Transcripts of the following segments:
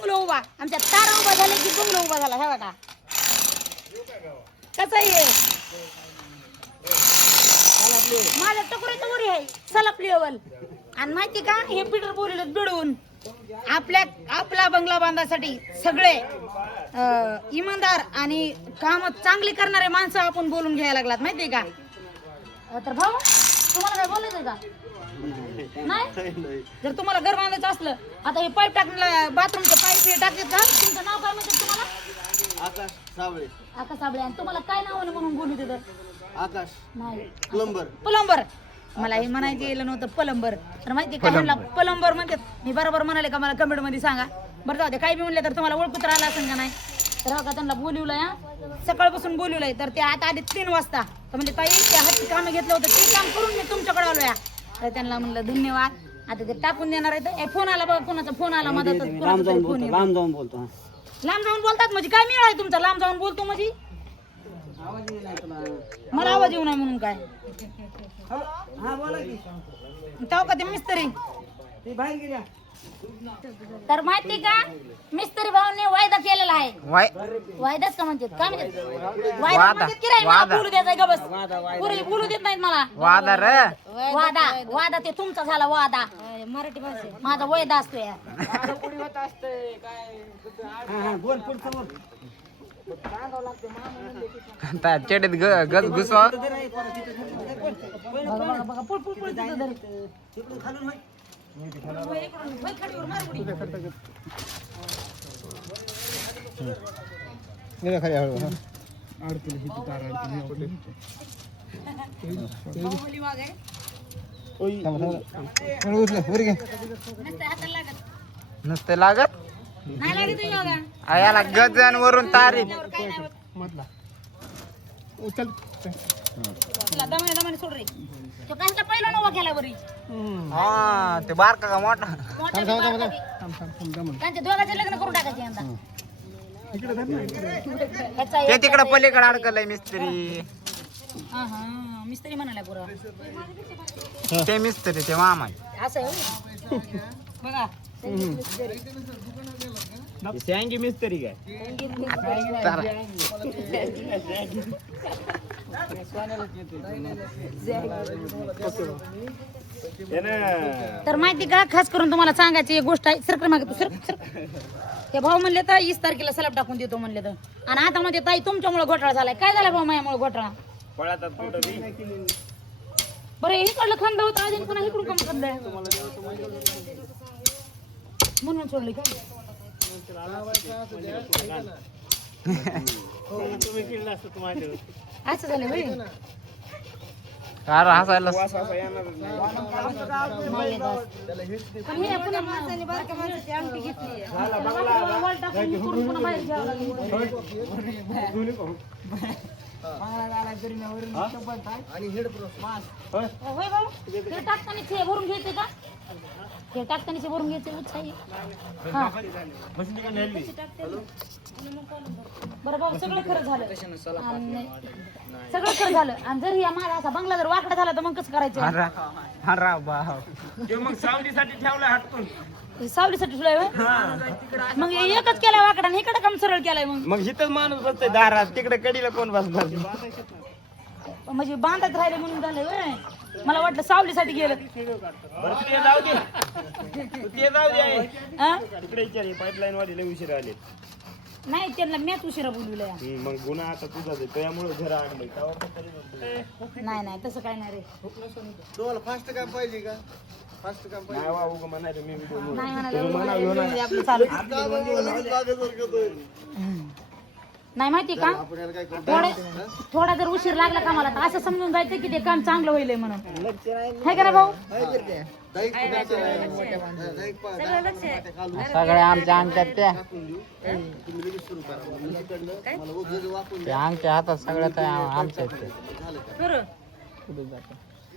Bungalow उभा, आमच्या तारा उभा झाले की बंगलो उभा झाला. हे बघा कसं आहे माझ्या टकुरी आहे सलप लेवल. आणि माहिती का हे पीटर बोलले बिडून आपला बंगला बांधासाठी सगळे इमानदार आणि काम चांगली करणारे माणसं आपण बोलून घ्यायला लागलात माहितीये का. तर भाऊ तुम्हाला काय बोलायचं का नाही. जर तुम्हाला घर बांधायचं असलं आता हे पाईप टाकण्याला बाथरूमचे पाईप हे टाकतात का. तुमचं नाव काय म्हणतात तुम्हाला. आकाश साबळे. आकाश साबळे. आणि तुम्हाला काय नावाने म्हणून बोलू तिथं. आकाश नाही प्लंबर. मला हे म्हणायचं गेलं नव्हतं प्लंबर. तर माहिती का ह्यांना प्लंबर म्हणतात. मी बरोबर म्हणाले का मला कमेंट मध्ये सांगा बरं. जाऊ दे काही बी म्हणले तर तुम्हाला ओळखून आला असेल का नाही. तर का त्यांना बोलवलंय सकाळपासून बोलवलंय. तर ते आता आले 3 वाजता. तर म्हणजे ताई त्या हाती कामं घेतलं होतं ते काम करून मी तुमच्याकडे आलो या. तर त्यांना म्हणलं धन्यवाद. आता ते टाकून देणार आहे. फोन आला बघा कोणाचा फोन आला मधात. लांब जाऊन बोलतो. लांब जाऊन बोलतात म्हणजे काय मिळाय तुमचा लांब जाऊन बोलतो म्हणजे. मला आवाज येऊ नाही म्हणून काय. तेव्हा का ते मिस्त्री तर माहिती का मिस्त्री भाऊने वायदा केलेला आहे. वायदाच का म्हणतात काय म्हणतात वायदा की नाही मला बोलू द्यायचा का बस. पुरी बोलू देत नाहीत मला. वादा ते तुमचा झाला वादा. मराठी भाषा माझा वायदा असतो या. चेडीत गज घुसवा. बघा पुळ पुळ पुळ तिथं धर. नुसते लागत नाही लागत योगा. याला गजन वरून तारीफ. दमाने सोड रे. तो कांचा पहिला नवा केला बरी. हा ते बारका का मोठा. त्यांच्या दोघांचे लग्न करून टाकायचे यंदा. ते तिकडे पलीकडे अडकलंय मिस्त्री. हा हा मिस्त्री म्हणाला पुरा. ते मिस्त्री ते मामा असं आहे बघा. सांगी मिस्त्री काय तर माहिती का खास करून तुम्हाला सांगायची एक गोष्ट आहे. सरक मागे तू सरक. हे भाऊ म्हणले तर 20 तारखेला सलाब टाकून देतो म्हणले तर. आणि आता मध्ये ताई तुमच्यामुळे घोटाळा झालाय. काय झाला भाऊ माझ्यामुळे घोटाळा. बरं इकडलं खंड होतं अजून पुन्हा इकडून कमी खंड म्हणून सोडली का. असं झालं होय. अरे हसायला पण हे पुन्हा माणसाने बारक्या माणसाची अंगठी घेतली. वर टाकून करून पुन्हा बाहेर घ्यावं लागलं. आणि हेड होय भाऊ हे टाकताना हे भरून घ्यायचे का. हे टाकताना भरून घ्यायचे उत्साही. बरं भाऊ सगळं खरं झालं. सगळं खरं झालं. आणि जर या माझा असा बंगला जर वाकडा झाला तर मग कसं करायचं. मग सावलीसाठी ठेवला हटकून. सावलीसाठी ठेवलाय मग एकच केलाय वाकडा आणि इकडे काम सरळ केलाय. मग इथंच माणूस बसतोय दारात तिकडे कडीला कोण बसणार. म्हणजे बांधत राहिले म्हणून झालंय होय. मला वाटलं सावलीसाठी गेलं. ते जाऊ दे तिकडे विचार पाईपलाईन वाले उशीर आले. नाही त्यांना मॅच उशिरा बोलवलंय. मग गुन्हा आता तुझा त्यामुळे घर आणलंय. नाही तसं काय नाही रे. तुम्हाला फास्ट काम पाहिजे का. फास्ट काम पाहिजे मी नाही माहिती का थोडा जर उशीर लागला कामाला तर असं समजून जायचं की ते काम चांगलं होईल म्हणून. आहे का ना भाऊ. सगळ्या आमच्या अंगठ्यात त्या अंगठ्या हातात सगळ्यात आमच्या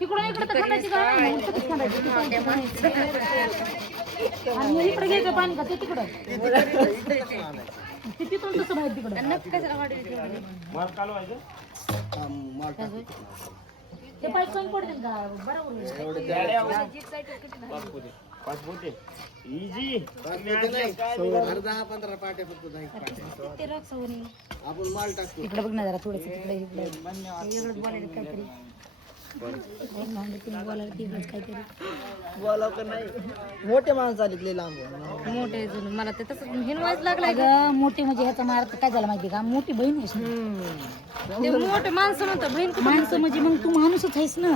इकडून इकडे तर खंडायची का आणि इकडे घ्यायचं पाणी का ते तिकडं तिथून तसं बाहेर तिकडं ते पाईप कमी पडतील का बरोबर. 5 पोते इजी ते राख सवनी. इकडे बघ ना जरा थोडस तिकडे इकडे एवढंच बोलायला काहीतरी बोलायला तिकडच काहीतरी मोठे माणसं आले लय लांब मोठे जण मला ते तसं हिनवायच लागलाय ग. मोठी म्हणजे ह्याचा मार्ग काय झाला माहिती का मोठी बहीण आहेस ना. ते मोठे माणसं म्हणतात बहीण माणसं म्हणजे मग तू माणूसच आहेस ना.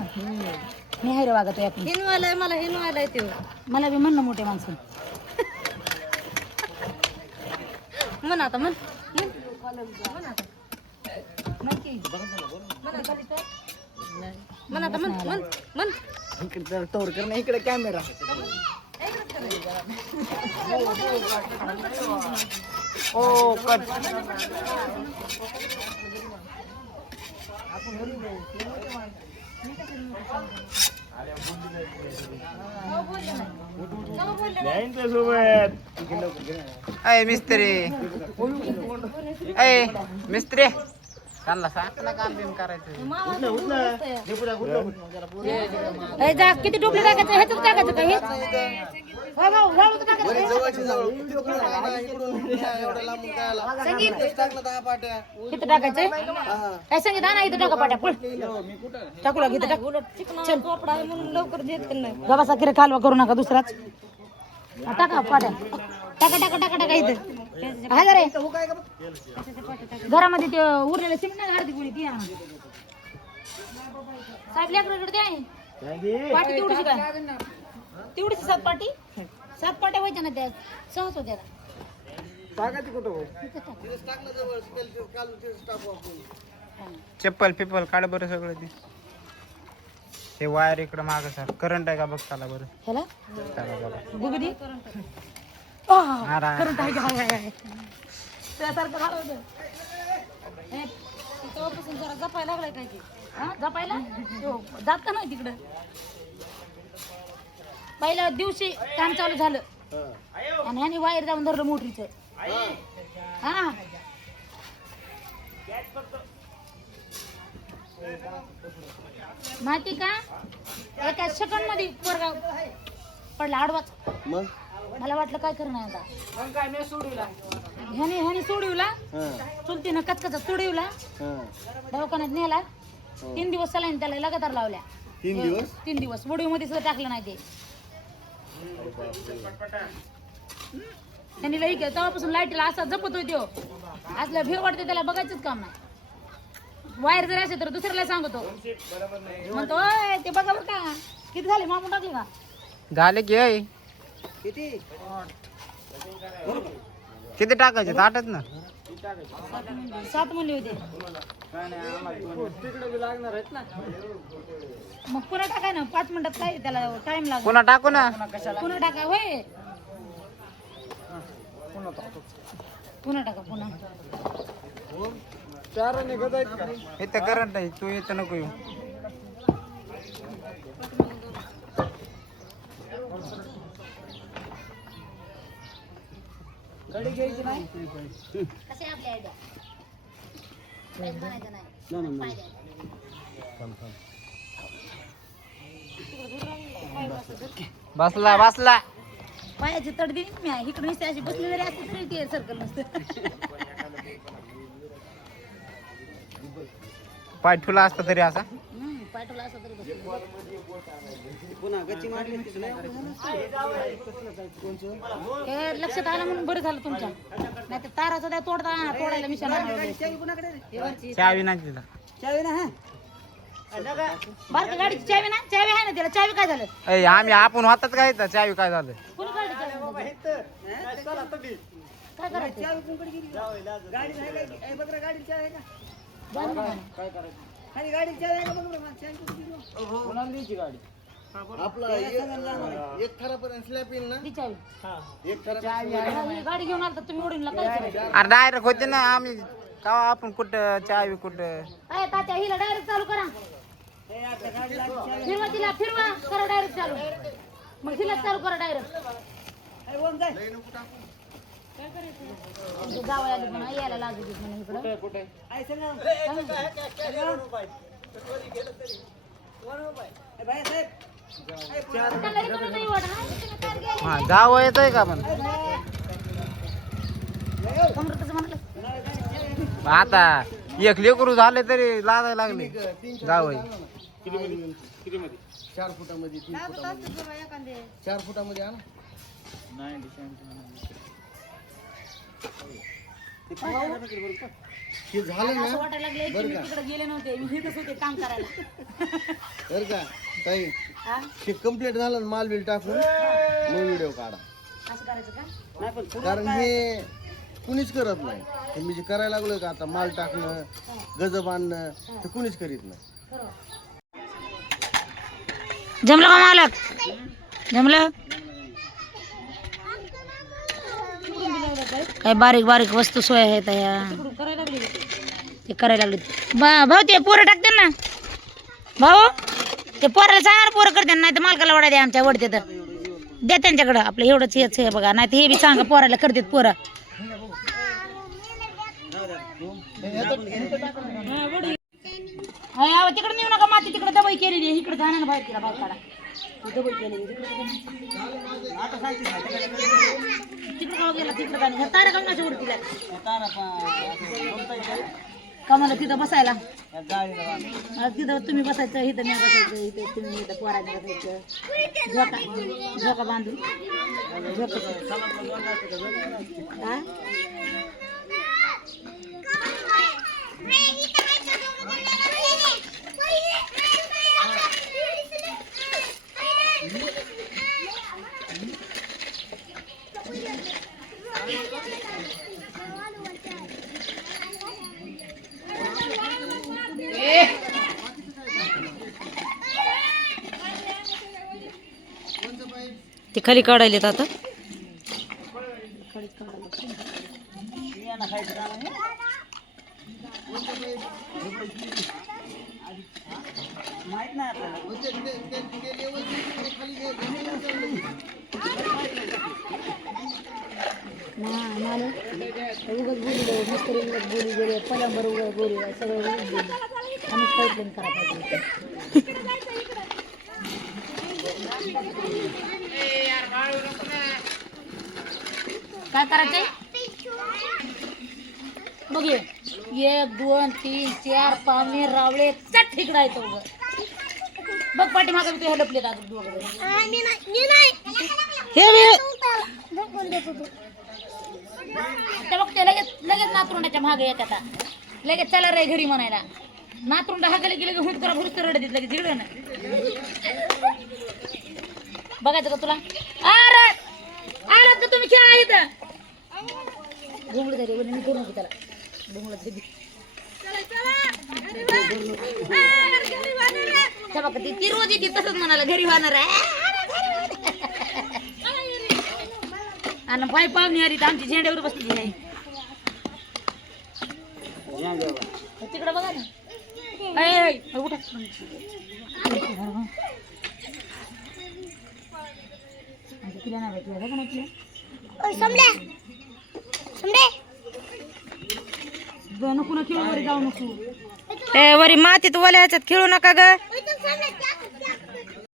मी हाय रे वागत हिनवायलाय मला हिनवायलाय ते मला बी म्हण ना मोठे माणसं म्हण आता म्हण म्हण आता नक्की म्हण आता म्हण म्हण म्हण इकडे तोर कर ना इकडे कॅमेरा ओ कट सोबत अय मिस्त्री अय मिस्त्री त्यांना सांग ना काम बिम करायचं. जा किती टोपले टाकायचं ह्याच्यात टाकायचं का हे वाळूचं टाकायचं किती टाकायचंय काय सांगितलं ना इथं टाका पाट्या पुढ टाकू लाग इथं टाकू चल म्हणून लवकर देत नाही गबासा किरे कालवा करू नका दुसराच टाका पाट्या टाका टाका टाका टाका इथं काय रे घरामध्ये ते उरलेलं सिमेंट नाही हळदी गुळी ती आणा. साहेब लेकराकडे द्या पाटी तेवढीशी काय तेवढीशी 7 पाटी 7 पाट्या व्हायच्या ना त्या सहज होत्या चप्पल पिपल काढ बरं सगळं ते. हे वायर इकडं माग सर करंट आहे का बघ त्याला बरं. ह्याला त्याला बघा. बघू दे अरे. करंट आहे काय त्यासारखं झालं होतं तेव्हापासून जरा जपायला लागलाय काय ते हा जपायला जात का नाही तिकडं पहिल्या दिवशी काम चालू झालं आणि ह्याने वायर जाऊन धरलं मोटरीचं हा माहिती का एका सेकंड मध्ये पोरगा पडला आडवाच मग मला वाटलं काय करणार आता ह्याने सोडविला चुलतीनं कचकचा सोडविला दवाखान्यात नेला 3 दिवस सलाईन त्याला लगातार लावल्या 3 दिवस वडीव मध्ये सुद्धा टाकलं नाही ते त्यांनी लई तेव्हापासून लाईटीला असा जपतोय तो असल्या भेव वाटते त्याला बघायचंच काम नाही वायर जरी असेल तर दुसऱ्याला सांगतो म्हणतो ओय ते बघा बरं का किती झाले मागून टाकले का झाले की अय. किती टाकायचे ताटच ना 7 म्हणले होते मग पुन्हा टाकाय ना 5 मिनिटात काय त्याला टाइम लागतो पुन्हा टाकू ना पुन्हा टाका होय पुन्हा टाका पुन्हा इथं करंट आहे तू इथं नको येऊ. गाडी घ्यायची नाही कसे आपली आयडिया बसला बसला पायाची तडदी मी इकडे नुसते अशी बसली जरी असते तरी ते सर्कल नसतं पाय ठुला असता तरी असा पाठवला असं तरी बसलं. पुन्हा गच्ची मारली हे लक्षात आलं म्हणून बरं झालं तुमच्या नाही तर ताराचा त्या तोडायला मिशन चावी नाही तिला चावी ना हा बारका गाडीची चावी ना चावी आहे ना त्याला चावी काय झालं अय आम्ही आपण होतात काय इथं चावी काय झालं कोणी काढली चावी? काय करायचं गाडी नाही बघ गाडी चावी आहे का जाणं नाही. खाली गाडी चावी आहे का बघ कोणाला द्यायची गाडी आपला एक खरापर्यंत स्लॅप येईल ना ती चावी एक खरा ही गाडी घेऊन आला तर तुम्ही ओढून काय करायचं अरे डायरेक्ट होते ना आम्ही का आपण कुठं चावी कुठं अय तात्या हिला डायरेक्ट चालू करा फिरवा तिला फिरवा करा डायरेक्ट चालू मग हिला चालू करा डायरेक्ट जावं आली पण यायला लागू देत म्हणून इकडं कुठे हा जावं येतंय का पण आता एक लेकरू झाले तरी लागायला लागले जावं किती मध्ये 4 फुटामध्ये 3 फुटामध्ये 4 फुटामध्ये आण हे झालं ना असं वाटायला लागलंय की मी तिकडे गेले नव्हते, मी इथंच होते काम करायला. बरं का ताई हा? हे कम्प्लीट झालं ना माल बिल टाकून मग व्हिडिओ काढा असं करायचं का? कारण हे कुणीच करत नाही हे मी जे करायला लागलोय का आता माल टाकणं गजब आणणं ते कुणीच करीत नाही जमलं का मालक? जमलं? काय बारीक बारीक वस्तू सोय आहेत या ते करायला लागले. भाऊ ते पोरं टाकते ना भाऊ, ते पोराला सांगा पोरं करते नाही तर मालकाला वडा द्या आमच्या वडते तर द्या त्यांच्याकडं. आपलं एवढंच हेच आहे बघा, नाही तर हे बी सांगा पोराला करतात पोरं. तिकडे नेऊ नका माती, तिकडे दबाई केलेली आहे, इकडे जाणार बाहेर तिला बाहेर काढा. दबाई केलेली तिकडे गाव गेला तिकडे जाणे तारा कमनाच्या वरतीला कमाला तिथं बसायला तिथं तुम्ही बसायचं, इथं मी बसायचं, इथं तुम्ही इथं पोराने बसायचं. झोका झोका बांधून हा ते खाली काढायला आता उगाच बोलले मिस्त्री उगाच बोली गेले पलंबर उगाच बोली सगळं उगाच बोली आम्ही पाईपलाईन करायला काय करायचंय बघ 1 2 3 4 पाहुणे रावळे चट ठिकडा येतो बघ पाठीमागे तू हडपले आता बघते लगेच लगेच नातरुंडाच्या मागे येत आता लगेच चला रे घरी म्हणायला. नातरुंडा हाकले की लगेच हुंट करा भुरस रडत लगेच जिडं ना बघायचं का तुला आलात का तुम्ही खेळा इथं घुमड झाली मी करू नको त्याला घुमड झाली बघा ती रोज येते तसंच म्हणाला घरी वाहणार आहे आणि बाई पाहुणे आली तर आमची झेंड्यावर बसली आहे तिकडे बघा ना उठा तिला नाही नको ना खेळू वरी जाऊ नको वरी मातीत ओल्या ह्याच्यात खेळू नका ग